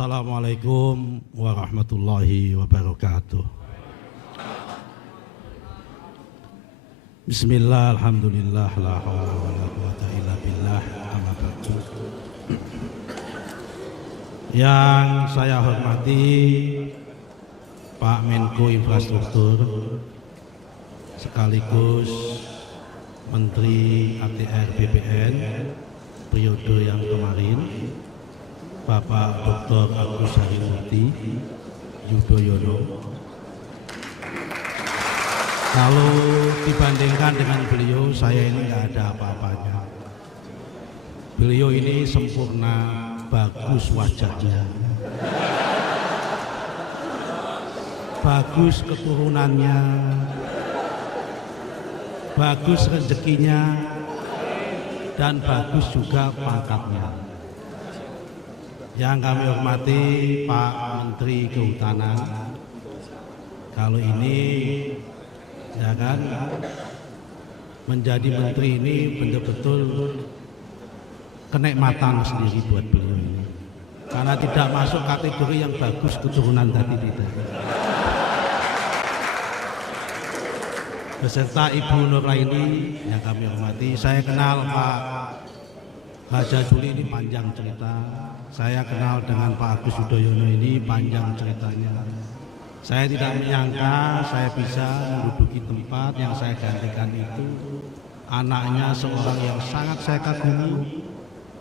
Assalamualaikum warahmatullahi wabarakatuh. Bismillah, alhamdulillah, la haula wala quwata illa billah, amma ba'du. Yang saya hormati Pak Menko Infrastruktur sekaligus Menteri ATR BPN periode yang kemarin, Bapak Dr. Agus Harimurti Yudhoyono. Kalau dibandingkan dengan beliau, saya ini nggak ada apa-apanya. Beliau ini sempurna, bagus wajahnya, bagus keturunannya, bagus rezekinya, dan bagus juga pangkatnya. Yang kami hormati Pak Menteri Kehutanan, kalau ini ya kan menjadi menteri ini betul-betul kenikmatan sendiri buat beliau ini, karena tidak masuk kategori yang bagus keturunan tadi tidak. Beserta Ibu Nuraini yang kami hormati, saya kenal Pak Haja Juli ini panjang cerita. Saya kenal dengan Pak Agus Yudhoyono ini panjang ceritanya. Saya tidak menyangka saya bisa menduduki tempat yang saya gantikan itu. Anaknya seorang yang sangat saya kagumi,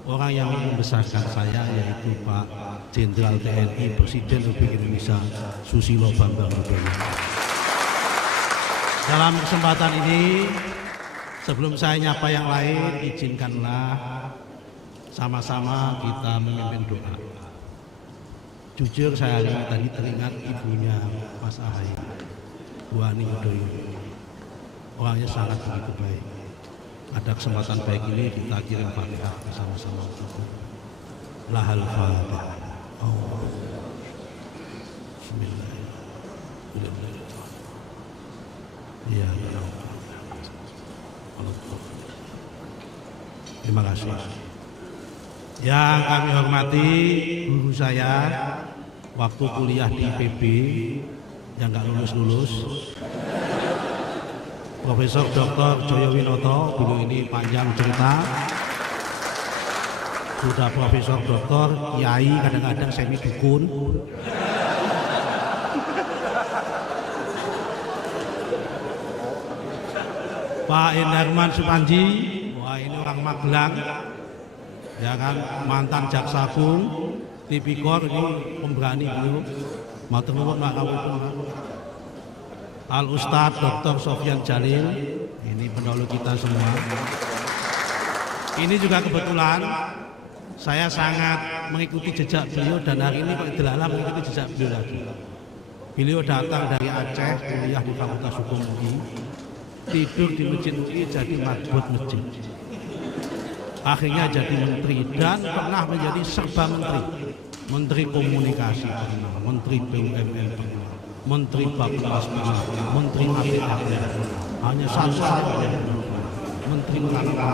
orang yang membesarkan saya, yaitu Pak Jenderal TNI Presiden Republik Indonesia Susilo Bambang Yudhoyono. Dalam kesempatan ini, sebelum saya nyapa yang lain, izinkanlah sama-sama kita memimpin doa. Jujur saya hari ini tadi teringat ibunya Mas Ahaye, Bu Ani Yudhoyono. Orangnya sangat begitu baik. Ada kesempatan baik ini kita kirim Fatihah bersama-sama. Lahal Fatihah. Bismillahirrahmanirrahim. Ya Allah. Terima kasih. Yang kami hormati guru saya waktu kuliah di IPB yang nggak lulus-lulus, Profesor Dr. Joyowinoto. Dulu ini panjang cerita, sudah Profesor Dr. Kiai, kadang-kadang semi dukun. Pak Endarman Supanji, wah ini orang Magelang, ya kan, mantan Jaksa Agung, Tipikor, ini pemberani beliau. Matur nuwun Pak Kapolri. Al Ustadz Dr. Sofyan Jalil, ini pendahulu kita semua. Ini juga kebetulan saya sangat mengikuti jejak beliau, dan hari ini Pak Delala mengikuti jejak beliau lagi. Beliau datang dari Aceh, kuliah di Fakultas Hukum UI, tidur di masjid UI, jadi marbot masjid. Akhirnya jadi menteri dan pernah menjadi serba menteri. Menteri Komunikasi pernah, Menteri BUMN pernah, Menteri Bappenas pernah, Menteri APR pernah. Hanya satu Menteri Wanita.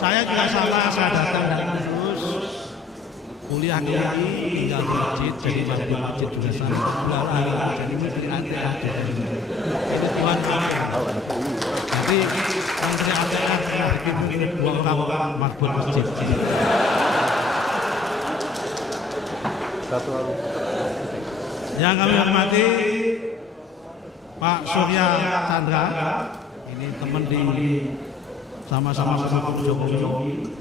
Saya juga sama, saya datang dari lulus kuliah di UI, tinggal di masjid, jadi mandi masjid juga sana. Belakangan jadi menteri ATR. Itu Tuhan Allah. Jadi menteri ATR pernah dipimpin dua orang marbot masjid. Yang kami hormati Pak Surya Chandra, ini teman di sama-sama Jokowi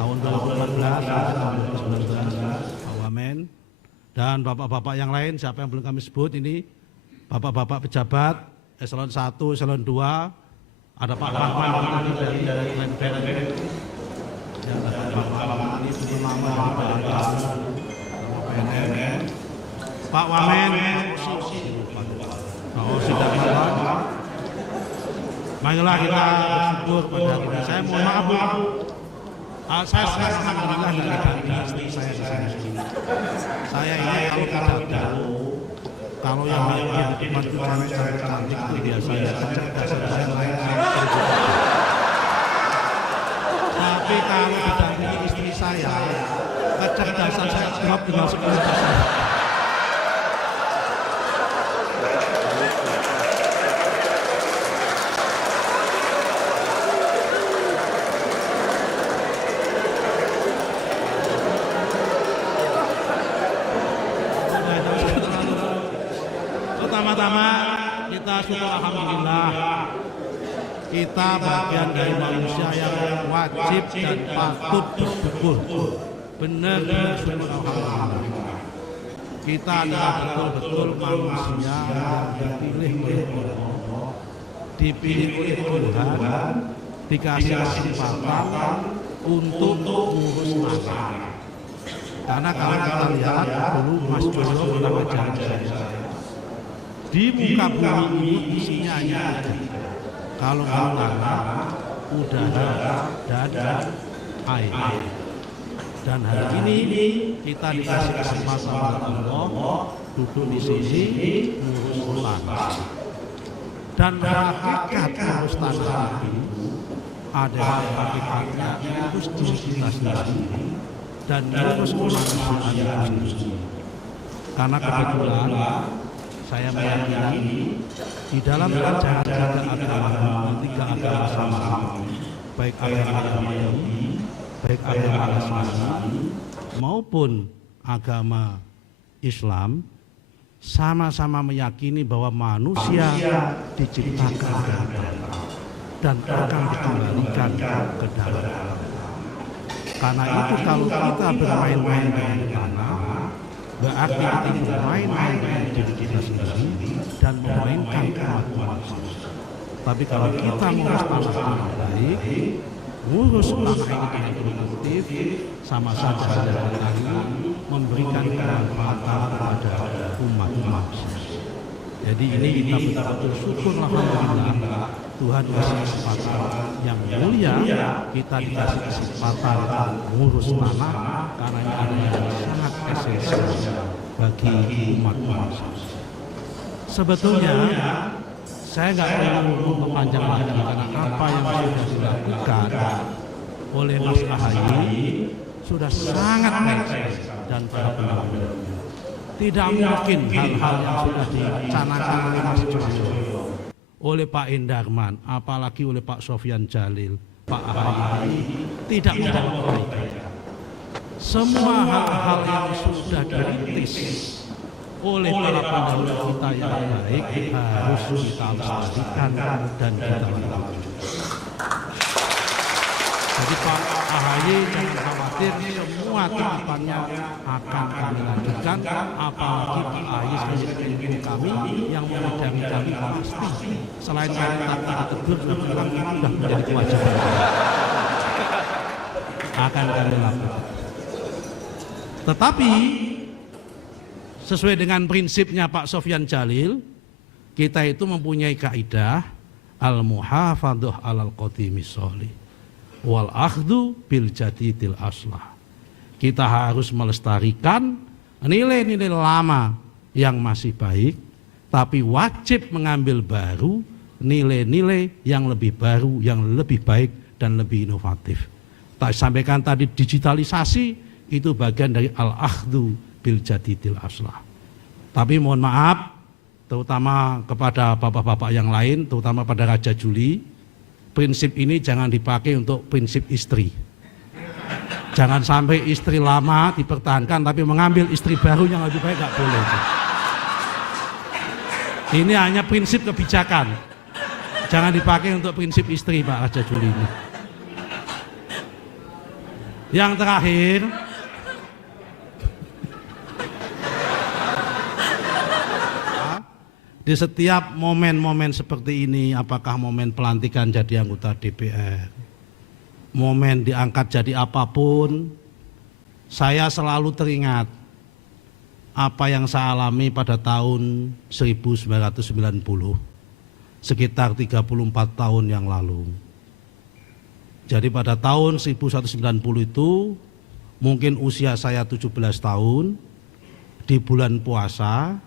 tahun 2014 tahun 2019, Pak Wamen, dan bapak-bapak yang lain, siapa yang belum kami sebut ini, bapak-bapak pejabat eselon 1, eselon 2, ada Pak Rahman tadi dari Lenbek, ya, ada Pak Rahman ini Pak Wamen, Pak Osi dan kawan. Marilah kita bersyukur pada kita. Saya mohon maaf Bu. Saya alhamdulillah tidak istri saya di sini. Saya ini kalau tidak kalau yang di depan itu cewek cantik itu biasanya cerdas, saya lain kalau didampingi istri saya, kecerdasan saya drop tinggal 10%. Pertama-tama kita syukur alhamdulillah, kita bagian dari manusia yang wajib dan patut bersyukur. Benar-benar syukur alhamdulillah. Kita adalah betul-betul manusia yang dipilih oleh Allah, dipilih oleh Tuhan, dikasih kesempatan untuk mengurus anak. Karena kalau kita lihat dulu Mas Joyo pernah ngajarin saya, di muka bumi ini isinya hanya kalau anak, udara, dan air. Dan hari ini kita dikasih kesempatan oleh Allah duduk di sini mengurus tanah. Dan hakikat mengurus tanah itu adalah hakikatnya mengurus diri kita sendiri dan mengurus kemanusiaan yang sendiri. Karena kebetulan saya meyakini di dalam ajaran agama, tiga agama sama, baik agama Yahudi, baik agama Nasrani maupun agama Islam, sama-sama meyakini bahwa manusia diciptakan dari Allah dan akan dikembalikan ke dalam. Karena itu kalau kita bermain-main dengan tanah, berarti kita bermain-main dengan diri kita sendiri dan memainkan kemampuan. Tapi kalau kita mengurus tanah dengan baik, mengurus tanah ini dengan produktif, sama saja dengan memberikan kemanfaatan kepada umat manusia. Jadi ini kita betul-betul syukur alhamdulillah, Tuhan kasih kesempatan yang mulia, kita dikasih kesempatan mengurus tanah karena ini adalah yang sangat esensial bagi umat manusia. Sebetulnya saya nggak perlu memperpanjang lagi karena apa yang sudah dilakukan oleh Mas Ahaye sudah sangat baik dan benar-benar. Tidak mungkin hal-hal yang sudah dicanangkan oleh Mas Joyo, oleh Pak Endarman, apalagi oleh Pak Sofyan Jalil, Pak Ahaye tidak bisa memperbaiki. Semua hal-hal yang sudah dirintis oleh para pendahulu kita yang baik harus kita lestarikan dan kita lakukan. Jadi Pak Ahaye jangan khawatir, semua titipannya akan kami lanjutkan, apalagi Pak Ahaye sebagai ilmu kami yang mengajarkan kami pasti selain kita tegur sudah menjadi kewajiban akan kami lakukan. Tetapi sesuai dengan prinsipnya Pak Sofyan Jalil, kita itu mempunyai kaidah al-muhafadzah alal qadimis sholih wal akhdhu bil jadidil aslah. Kita harus melestarikan nilai-nilai lama yang masih baik, tapi wajib mengambil baru nilai-nilai yang lebih baru, yang lebih baik dan lebih inovatif. Tak sampaikan tadi digitalisasi itu bagian dari al-akhdhu bil jadidil aslah. Tapi mohon maaf, terutama kepada bapak-bapak yang lain, terutama pada Raja Juli, prinsip ini jangan dipakai untuk prinsip istri. Jangan sampai istri lama dipertahankan tapi mengambil istri baru yang lebih baik, nggak boleh. Ini hanya prinsip kebijakan. Jangan dipakai untuk prinsip istri Pak Raja Juli ini. Yang terakhir, di setiap momen-momen seperti ini, apakah momen pelantikan jadi anggota DPR, momen diangkat jadi apapun, saya selalu teringat apa yang saya alami pada tahun 1990, sekitar 34 tahun yang lalu. Jadi pada tahun 1990 itu mungkin usia saya 17 tahun, di bulan puasa,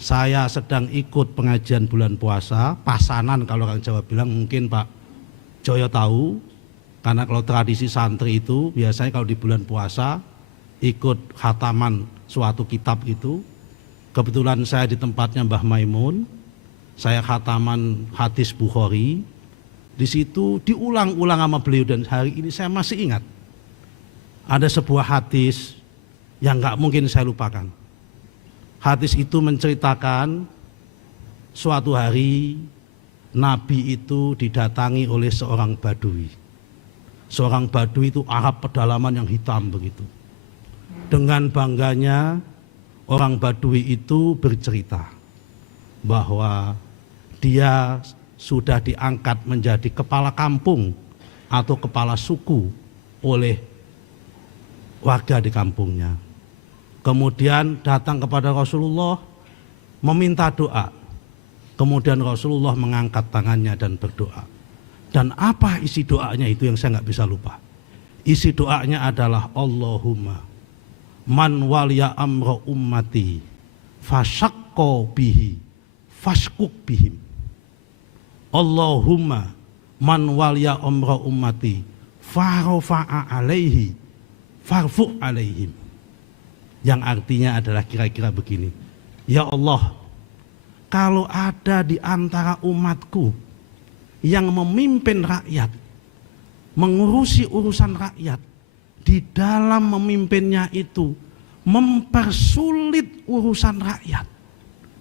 saya sedang ikut pengajian bulan puasa, pasanan kalau orang Jawa bilang, mungkin Pak Joyo tahu. Karena kalau tradisi santri itu biasanya kalau di bulan puasa ikut khataman suatu kitab itu. Kebetulan saya di tempatnya Mbah Maimun, saya khataman hadis Bukhari. Di situ diulang-ulang sama beliau dan hari ini saya masih ingat. Ada sebuah hadis yang nggak mungkin saya lupakan. Hadis itu menceritakan suatu hari Nabi itu didatangi oleh seorang badui. Seorang badui itu Arab pedalaman yang hitam begitu. Dengan bangganya orang badui itu bercerita bahwa dia sudah diangkat menjadi kepala kampung atau kepala suku oleh warga di kampungnya. Kemudian datang kepada Rasulullah meminta doa. Kemudian Rasulullah mengangkat tangannya dan berdoa. Dan apa isi doanya itu yang saya nggak bisa lupa. Isi doanya adalah Allahumma man waliya amra ummati fasyakko bihi fashkuk bihim. Allahumma man waliya amra ummati farofa'a alaihi farfu' alaihim. Yang artinya adalah kira-kira begini. Ya Allah, kalau ada di antara umatku yang memimpin rakyat, mengurusi urusan rakyat, di dalam memimpinnya itu mempersulit urusan rakyat,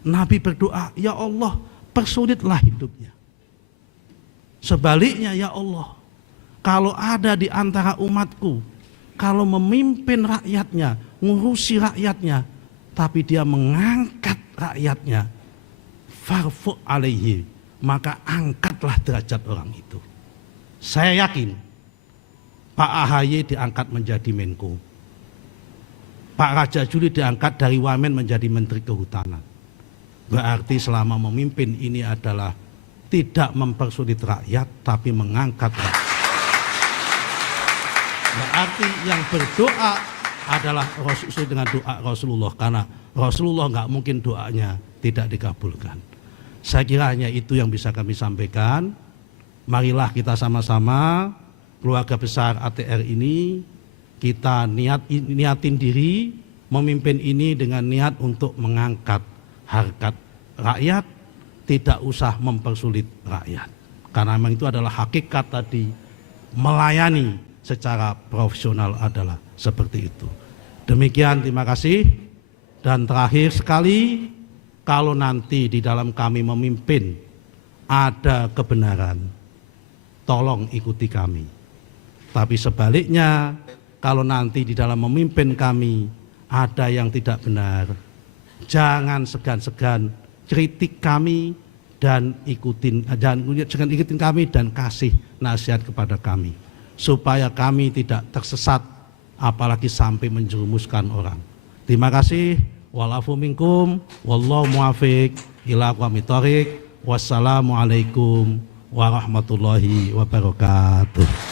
Nabi berdoa, ya Allah persulitlah hidupnya. Sebaliknya ya Allah, kalau ada di antara umatku, kalau memimpin rakyatnya, ngurusi rakyatnya, tapi dia mengangkat rakyatnya, farfu' alaihi, maka angkatlah derajat orang itu. Saya yakin Pak AHY diangkat menjadi Menko, Pak Raja Juli diangkat dari Wamen menjadi Menteri Kehutanan. Berarti selama memimpin ini adalah tidak mempersulit rakyat tapi mengangkat rakyat. Berarti yang berdoa adalah sesuai dengan doa Rasulullah, karena Rasulullah nggak mungkin doanya tidak dikabulkan. Saya kira hanya itu yang bisa kami sampaikan. Marilah kita sama-sama keluarga besar ATR ini kita niatin diri memimpin ini dengan niat untuk mengangkat harkat rakyat, tidak usah mempersulit rakyat. Karena memang itu adalah hakikat tadi, melayani secara profesional adalah seperti itu. Demikian, terima kasih. Dan terakhir sekali, kalau nanti di dalam kami memimpin ada kebenaran, tolong ikuti kami. Tapi sebaliknya, kalau nanti di dalam memimpin kami ada yang tidak benar, jangan segan-segan kritik kami dan jangan ikutin kami dan kasih nasihat kepada kami, supaya kami tidak tersesat, apalagi sampai menjerumuskan orang. Terima kasih. Walafu minkum, wallahu muwafiq ila aqwamit thoriq. Wassalamualaikum warahmatullahi wabarakatuh.